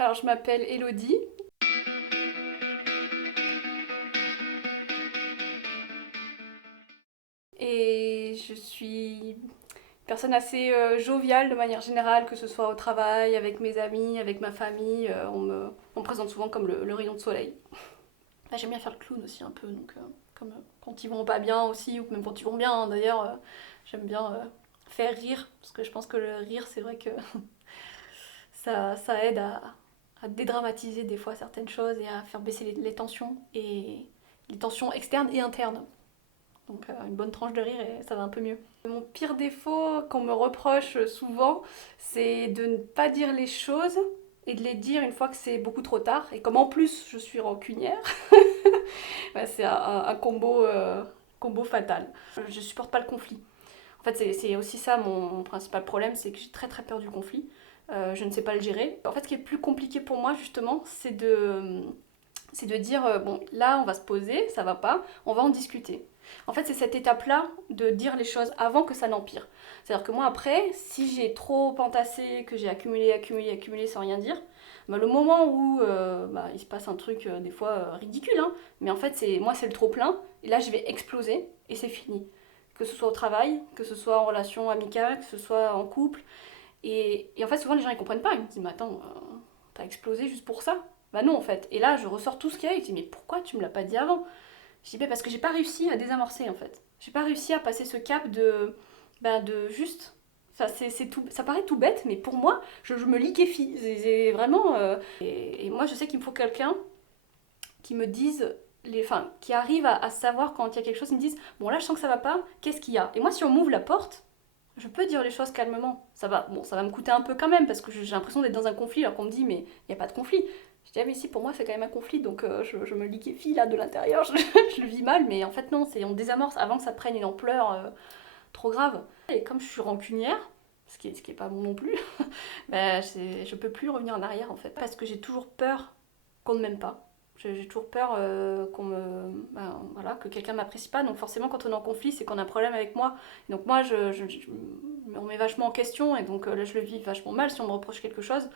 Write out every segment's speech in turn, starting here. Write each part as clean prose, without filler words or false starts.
Alors, je m'appelle Elodie et je suis une personne assez joviale de manière générale, que ce soit au travail, avec mes amis, avec ma famille. On me présente souvent comme le rayon de soleil. Bah, j'aime bien faire le clown aussi un peu, donc comme quand ils vont pas bien aussi, ou même quand ils vont bien, hein, d'ailleurs, j'aime bien faire rire, parce que je pense que le rire, c'est vrai que ça aide à dédramatiser des fois certaines choses et à faire baisser les tensions, et les tensions externes et internes. Donc une bonne tranche de rire et ça va un peu mieux. Mon pire défaut qu'on me reproche souvent, c'est de ne pas dire les choses et de les dire une fois que c'est beaucoup trop tard. Et comme en plus je suis rancunière, ouais, c'est un combo fatal. Je supporte pas le conflit. En fait, c'est aussi ça mon principal problème, c'est que j'ai très très peur du conflit. Je ne sais pas le gérer. En fait, ce qui est plus compliqué pour moi, justement, c'est de dire, bon, là, on va se poser, ça va pas, on va en discuter. En fait, c'est cette étape-là de dire les choses avant que ça n'empire. C'est-à-dire que moi, après, si j'ai trop entassé, que j'ai accumulé sans rien dire, bah, le moment où bah, il se passe un truc, des fois ridicule, hein, mais en fait, moi, c'est le trop-plein, et là, je vais exploser, et c'est fini. Que ce soit au travail, que ce soit en relation amicale, que ce soit en couple. Et en fait, souvent, les gens, ils comprennent pas. Ils me disent, mais attends, t'as explosé juste pour ça? Bah non, en fait. Et là, je ressors tout ce qu'il y a. Ils disent, mais pourquoi tu me l'as pas dit avant? Je dis, bah parce que j'ai pas réussi à désamorcer, en fait. J'ai pas réussi à passer ce cap de juste. Enfin, c'est tout, ça paraît tout bête, mais pour moi, je me liquéfie. C'est vraiment. Et moi, je sais qu'il me faut quelqu'un qui me dise. Enfin, qui arrive à savoir quand il y a quelque chose, ils me disent, bon là je sens que ça va pas, qu'est-ce qu'il y a? Et moi si on m'ouvre la porte, je peux dire les choses calmement. Ça va me coûter un peu quand même parce que j'ai l'impression d'être dans un conflit alors qu'on me dit mais il n'y a pas de conflit. Je dis ah mais si pour moi c'est quand même un conflit donc je me liquéfie là de l'intérieur, je le vis mal mais en fait non, c'est on désamorce avant que ça prenne une ampleur trop grave. Et comme je suis rancunière, ce qui est pas bon non plus, ben, je peux plus revenir en arrière en fait parce que j'ai toujours peur qu'on ne m'aime pas. J'ai toujours peur voilà, que quelqu'un ne m'apprécie pas. Donc forcément, quand on est en conflit, c'est qu'on a un problème avec moi. Et donc moi, je me remets vachement en question. Et donc là, je le vis vachement mal si on me reproche quelque chose.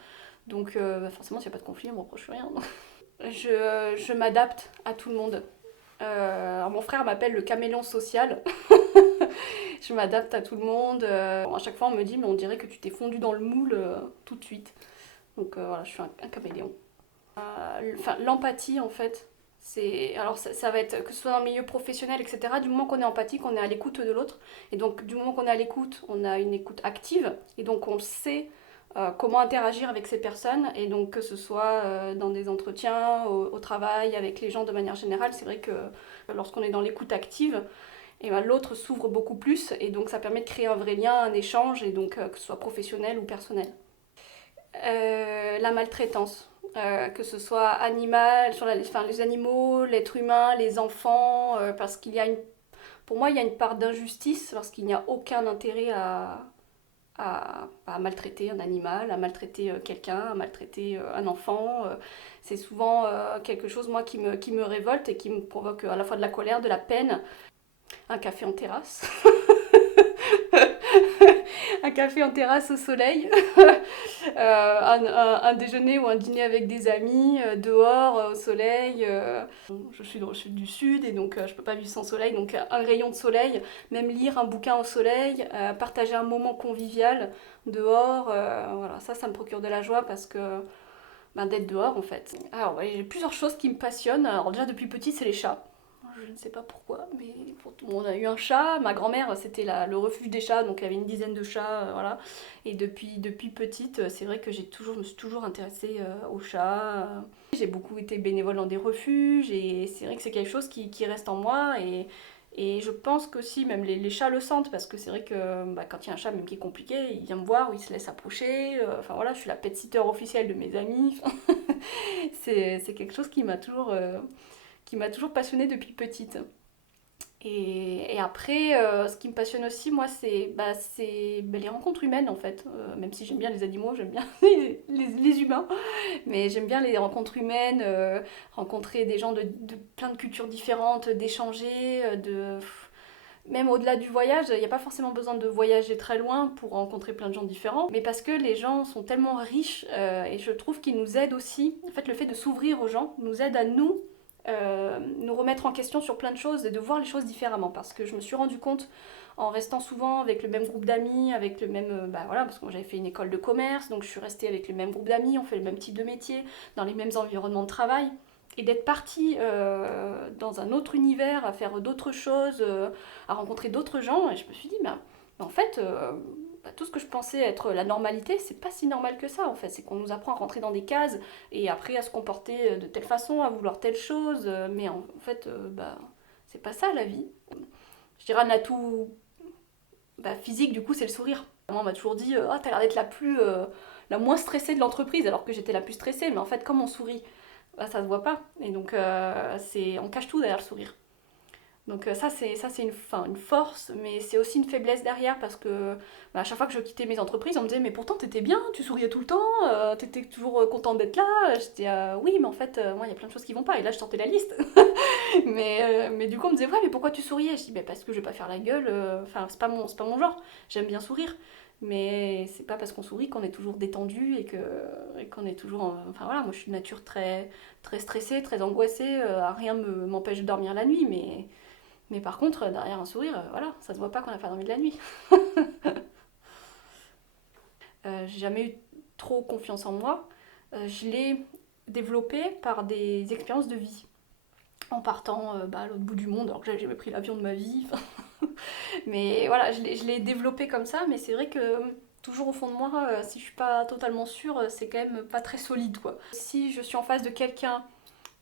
Donc forcément, s'il n'y a pas de conflit, on me reproche rien. Je m'adapte à tout le monde. Alors mon frère m'appelle le caméléon social. Je m'adapte à tout le monde. À chaque fois, on me dit, mais on dirait que tu t'es fondu dans le moule tout de suite. Donc voilà, je suis un caméléon. Enfin, l'empathie en fait, alors ça va être que ce soit dans le milieu professionnel, etc. Du moment qu'on est empathique, on est à l'écoute de l'autre, et donc du moment qu'on est à l'écoute, on a une écoute active, et donc on sait comment interagir avec ces personnes, et donc que ce soit dans des entretiens, au travail, avec les gens de manière générale, c'est vrai que lorsqu'on est dans l'écoute active, et ben, l'autre s'ouvre beaucoup plus, et donc ça permet de créer un vrai lien, un échange, et donc que ce soit professionnel ou personnel. La maltraitance, que ce soit animal, enfin, les animaux, l'être humain, les enfants, parce qu'il y a pour moi, il y a une part d'injustice parce qu'il n'y a aucun intérêt à maltraiter un animal, à maltraiter quelqu'un, à maltraiter un enfant. C'est souvent quelque chose, moi, qui me révolte et qui me provoque à la fois de la colère, de la peine. Un café en terrasse. Un café en terrasse au soleil, un déjeuner ou un dîner avec des amis, dehors, au soleil. Je suis dans le sud du sud et donc je peux pas vivre sans soleil, donc un rayon de soleil, même lire un bouquin au soleil, partager un moment convivial dehors, voilà, ça me procure de la joie parce que ben, d'être dehors en fait. Alors ouais, j'ai plusieurs choses qui me passionnent. Alors déjà depuis petit c'est les chats. Je ne sais pas pourquoi, mais on a eu un chat. Ma grand-mère, c'était le refuge des chats, donc il y avait une dizaine de chats, voilà. Et depuis petite, c'est vrai que je me suis toujours intéressée aux chats. J'ai beaucoup été bénévole dans des refuges, et c'est vrai que c'est quelque chose qui reste en moi. Et je pense qu'aussi, même les chats le sentent, parce que c'est vrai que bah, quand il y a un chat, même qui est compliqué, il vient me voir, ou il se laisse approcher. Enfin voilà, je suis la pet-sitter officielle de mes amis. C'est quelque chose qui m'a toujours passionnée depuis petite. Et après, ce qui me passionne aussi, moi, c'est les rencontres humaines, en fait. Même si j'aime bien les animaux, j'aime bien les humains, mais j'aime bien les rencontres humaines, rencontrer des gens de plein de cultures différentes, d'échanger, Même au-delà du voyage, il n'y a pas forcément besoin de voyager très loin pour rencontrer plein de gens différents, mais parce que les gens sont tellement riches et je trouve qu'ils nous aident aussi. En fait, le fait de s'ouvrir aux gens nous aide à nous remettre en question sur plein de choses et de voir les choses différemment. Parce que je me suis rendu compte en restant souvent avec le même groupe d'amis, avec le même. Bah voilà, parce que moi j'avais fait une école de commerce, donc je suis restée avec le même groupe d'amis, on fait le même type de métier, dans les mêmes environnements de travail. Et d'être partie dans un autre univers, à faire d'autres choses, à rencontrer d'autres gens, et je me suis dit, bah, en fait, tout ce que je pensais être la normalité, c'est pas si normal que ça en fait. C'est qu'on nous apprend à rentrer dans des cases et après à se comporter de telle façon, à vouloir telle chose, mais en fait, bah, c'est pas ça la vie. Je dirais un atout physique, du coup, c'est le sourire. Moi, on m'a toujours dit, ah, t'as l'air d'être la moins stressée de l'entreprise, alors que j'étais la plus stressée, mais en fait, comme on sourit, bah, ça se voit pas. Et donc, on cache tout derrière le sourire. Donc ça c'est une force, mais c'est aussi une faiblesse derrière parce que à chaque fois que je quittais mes entreprises, on me disait mais pourtant t'étais bien, tu souriais tout le temps, t'étais toujours contente d'être là. J'étais oui mais en fait moi il y a plein de choses qui vont pas et là je sortais la liste. Mais du coup on me disait ouais mais pourquoi tu souriais? Je dis bah parce que je vais pas faire la gueule, enfin c'est pas mon genre, j'aime bien sourire. Mais c'est pas parce qu'on sourit qu'on est toujours détendu et qu'on est toujours enfin voilà moi je suis de nature très très stressée, très angoissée, rien m'empêche de dormir la nuit mais par contre, derrière un sourire, voilà, ça se voit pas qu'on a pas dormi de la nuit. J'ai jamais eu trop confiance en moi. Je l'ai développée par des expériences de vie. En partant à l'autre bout du monde, alors que j'avais jamais pris l'avion de ma vie. Mais voilà, je l'ai développée comme ça, mais c'est vrai que toujours au fond de moi, si je suis pas totalement sûre, c'est quand même pas très solide quoi. Si je suis en face de quelqu'un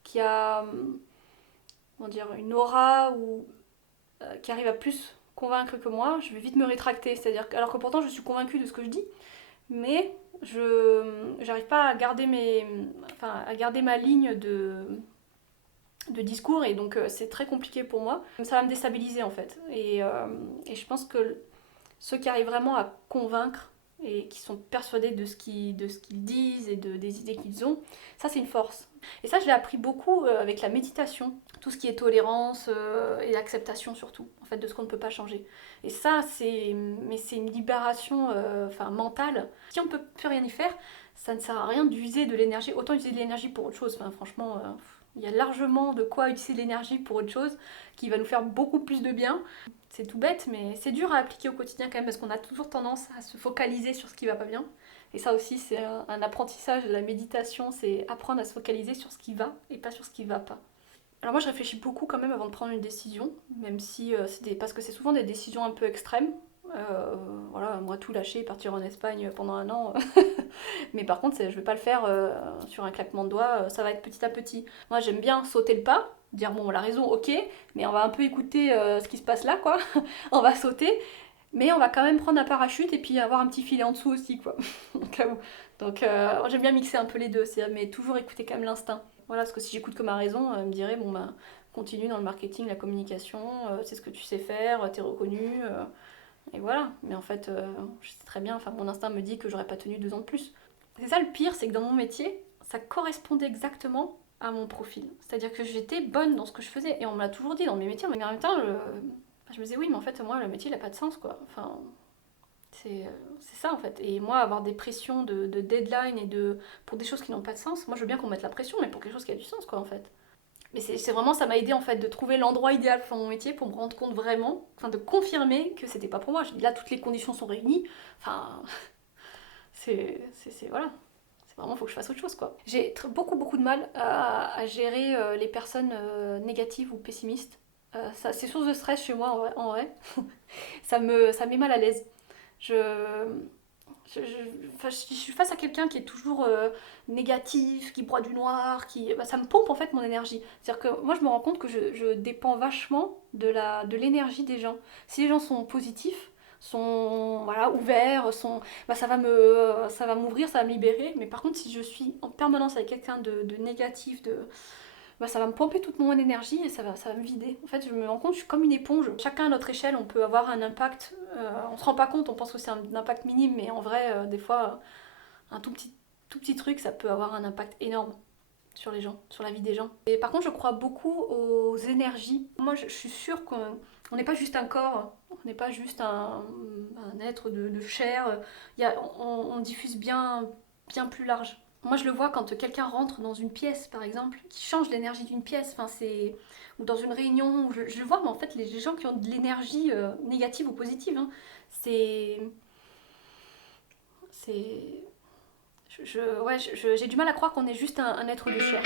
qui a, comment dire, une aura ou qui arrive à plus convaincre que moi, je vais vite me rétracter. C'est-à-dire que, alors que pourtant je suis convaincue de ce que je dis, mais je j'arrive pas à garder à garder ma ligne de discours et donc c'est très compliqué pour moi. Ça va me déstabiliser en fait. Et je pense que ceux qui arrivent vraiment à convaincre et qui sont persuadés de ce qu'ils disent et des idées qu'ils ont, ça c'est une force. Et ça je l'ai appris beaucoup avec la méditation, tout ce qui est tolérance et acceptation surtout, en fait de ce qu'on ne peut pas changer. Et ça c'est une libération mentale. Si on ne peut plus rien y faire, ça ne sert à rien d'user de l'énergie, autant utiliser de l'énergie pour autre chose. Enfin, franchement, il y a largement de quoi utiliser de l'énergie pour autre chose qui va nous faire beaucoup plus de bien. C'est tout bête, mais c'est dur à appliquer au quotidien quand même parce qu'on a toujours tendance à se focaliser sur ce qui va pas bien. Et ça aussi, c'est un apprentissage de la méditation, c'est apprendre à se focaliser sur ce qui va et pas sur ce qui va pas. Alors moi, je réfléchis beaucoup quand même avant de prendre une décision, même si parce que c'est souvent des décisions un peu extrêmes. Voilà, moi tout lâcher, partir en Espagne pendant un an. Mais par contre, je vais pas le faire sur un claquement de doigts, ça va être petit à petit. Moi, j'aime bien sauter le pas, dire bon, la raison, ok, mais on va un peu écouter ce qui se passe là, quoi. On va sauter, mais on va quand même prendre un parachute et puis avoir un petit filet en dessous aussi, quoi, au cas où. Donc, j'aime bien mixer un peu les deux, mais toujours écouter quand même l'instinct. Voilà, parce que si j'écoute que ma raison, elle me dirait bon, bah, continue dans le marketing, la communication, c'est ce que tu sais faire, t'es reconnu. Et voilà, mais en fait, je sais très bien, enfin mon instinct me dit que j'aurais pas tenu 2 ans de plus. C'est ça le pire, c'est que dans mon métier, ça correspondait exactement à mon profil. C'est-à-dire que j'étais bonne dans ce que je faisais, et on me l'a toujours dit dans mes métiers, mais en même temps, je me disais oui, mais en fait, moi, le métier, il a pas de sens, quoi. Enfin, c'est ça, en fait. Et moi, avoir des pressions de deadline pour des choses qui n'ont pas de sens, moi, je veux bien qu'on mette la pression, mais pour quelque chose qui a du sens, quoi, en fait. Mais c'est vraiment, ça m'a aidé en fait de trouver l'endroit idéal pour mon métier pour me rendre compte vraiment, enfin de confirmer que c'était pas pour moi. Je dis là, toutes les conditions sont réunies. Enfin, voilà. C'est vraiment, faut que je fasse autre chose quoi. J'ai beaucoup, beaucoup de mal à gérer les personnes négatives ou pessimistes. C'est source de stress chez moi en vrai. Ça met mal à l'aise. Je, je suis face à quelqu'un qui est toujours négatif, qui broie du noir, ça me pompe en fait mon énergie. C'est-à-dire que moi je me rends compte que je dépends vachement de l'énergie des gens. Si les gens sont positifs, sont voilà, ouverts, ça va m'ouvrir, ça va me libérer. Mais par contre si je suis en permanence avec quelqu'un de négatif, ça va me pomper toute mon énergie et ça va me vider. En fait, je me rends compte, je suis comme une éponge. Chacun à notre échelle, on peut avoir un impact. On se rend pas compte, on pense que c'est un impact minime, mais en vrai, des fois, un tout petit truc, ça peut avoir un impact énorme sur les gens, sur la vie des gens. Et par contre, je crois beaucoup aux énergies. Moi, je suis sûre qu'on n'est pas juste un corps, on n'est pas juste un être de chair. On diffuse bien plus large. Moi, je le vois quand quelqu'un rentre dans une pièce, par exemple, qui change l'énergie d'une pièce. Enfin, ou dans une réunion, je le vois, mais en fait, les gens qui ont de l'énergie négative ou positive, hein, c'est, c'est, ouais, j'ai du mal à croire qu'on est juste un être de chair.